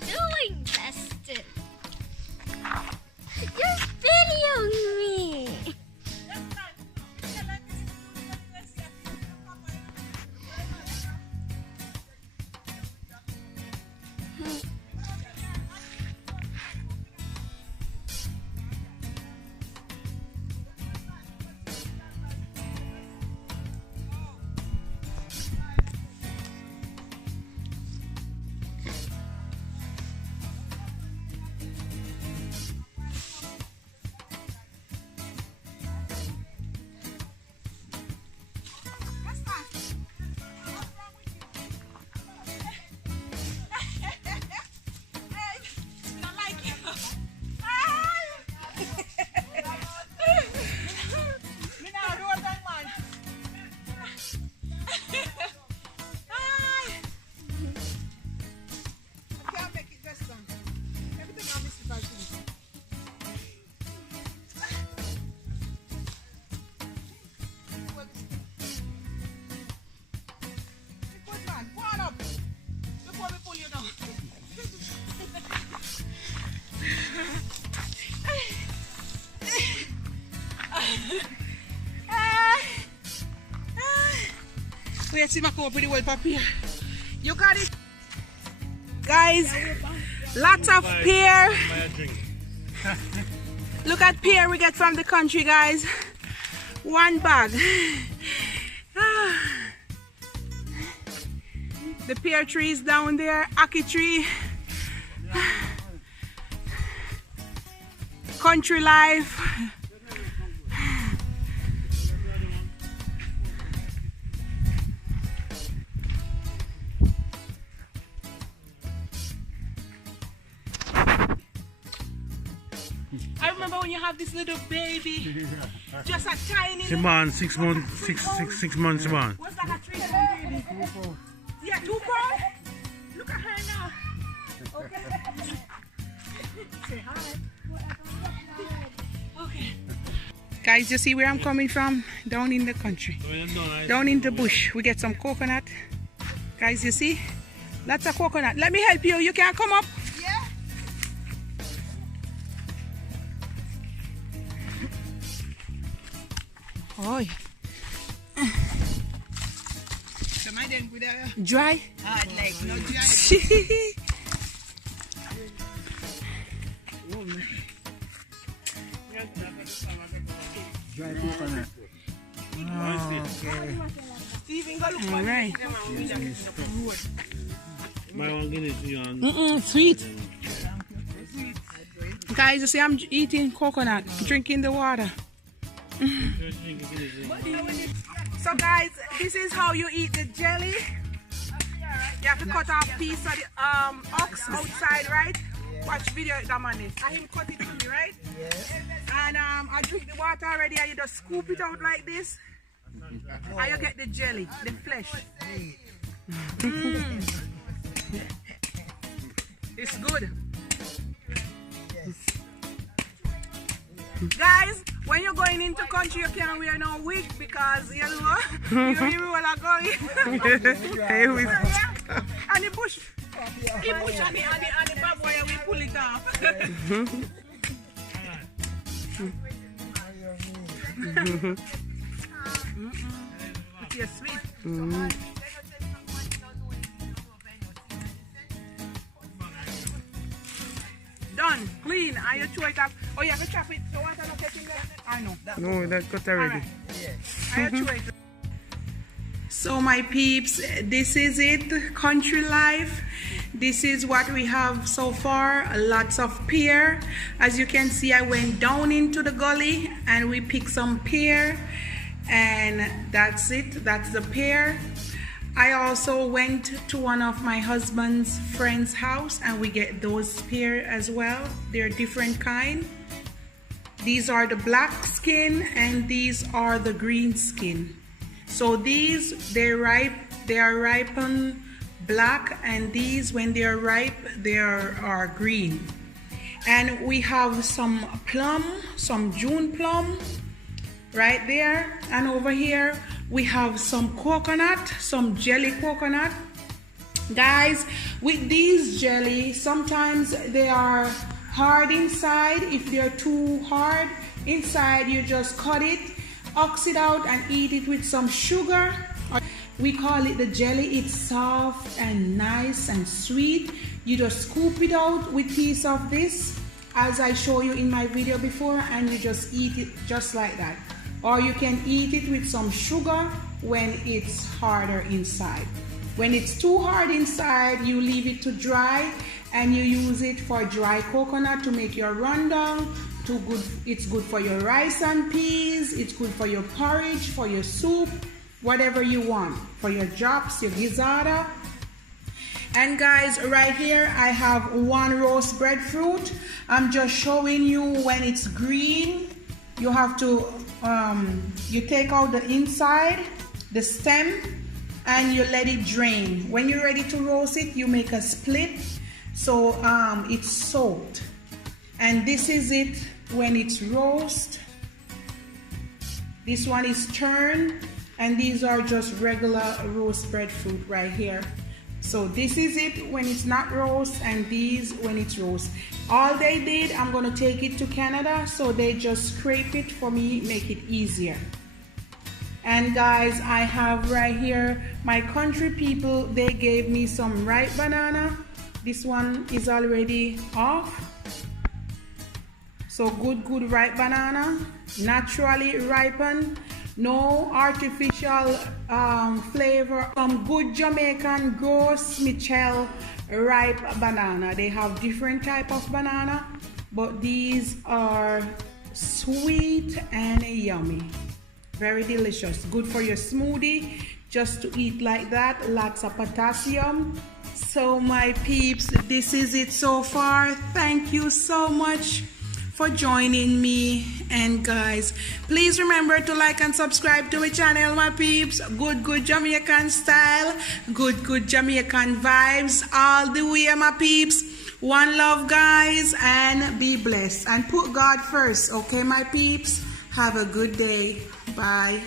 Doing, Justin? You're videoing me. Wait, see my come up with the whole paper. You got it. Guys, lots of pear. Look at pear we get from the country, guys. One bag. The pear trees down there, ackee tree. Country life. I remember when you have this little baby, just a tiny little... Man, 6 months, six months, man. What's like a 3 month baby? Yeah, 2 pounds? Look at her now. Okay. Say hi. Okay. Guys, you see where I'm coming from? Down in the country. Down in the bush. We get some coconut. Guys, you see? Lots of coconut. Let me help you. You can come up. Yeah. Oh. Dry? Hard like no dry. Dry coconut. Okay. All right. Sweet. Guys, you see I'm eating coconut, drinking the water. So guys, this is how you eat the jelly. You have to cut off a piece of the ox outside, right? Watch video that man is. And him cut it to me, right? Yes. And I drink the water already and you just scoop it out like this. And you get the jelly, the flesh. It's good. Yes. Guys, when you're going into country, you can't wear no wig because you know you really wanna go in. And the bush, and the barbed wire we pull it off. It's sweet. Done, clean, and you throw it up. Oh, you have to chop it. So water not getting there? I know. No, that got already. Right. And you throw it. So So my peeps, this is it, country life. This is what we have so far. Lots of pear. As you can see, I went down into the gully and we picked some pear, and that's it. That's the pear. I also went to one of my husband's friend's house and we get those pear as well. They're different kind. These are the black skin and these are the green skin. So these, they are ripened black, and these, when they are ripe, they are green. And we have some plum, some June plum right there, and over here we have some coconut, some jelly coconut. Guys, with these jelly, sometimes they are hard inside. If they're too hard inside, you just cut it, ox it out and eat it with some sugar. We call it the jelly. It's soft and nice and sweet. You just scoop it out with piece of this, as I show you in my video before, and you just eat it just like that. Or you can eat it with some sugar when it's harder inside. When it's too hard inside, you leave it to dry and you use it for dry coconut to make your rundown. It's good for your rice and peas. It's good for your porridge, for your soup, whatever you want, for your chops, your gizzardo. And guys, right here I have one roast breadfruit. I'm just showing you when it's green. You have to you take out the inside, the stem, and you let it drain. When you're ready to roast it, you make a split so it's soaked. And this is it when it's roast. This one is turned, and these are just regular roast breadfruit right here. So this is it when it's not roast, and these when it's roast. All they did, I'm gonna take it to Canada, so they just scrape it for me, make it easier. And guys, I have right here my country people. They gave me some ripe banana. This one is already off. So good ripe banana, naturally ripened. No artificial flavor. Some good Jamaican Gros Michel ripe banana. They have different type of banana, but these are sweet and yummy. Very delicious. Good for your smoothie, just to eat like that. Lots of potassium. So my peeps, this is it so far. Thank you so much for joining me. And guys, please remember to like and subscribe to my channel, my peeps. Good Jamaican style, good Jamaican vibes all the way, my peeps. One love, guys, and be blessed and put God first, okay, my peeps. Have a good day. Bye.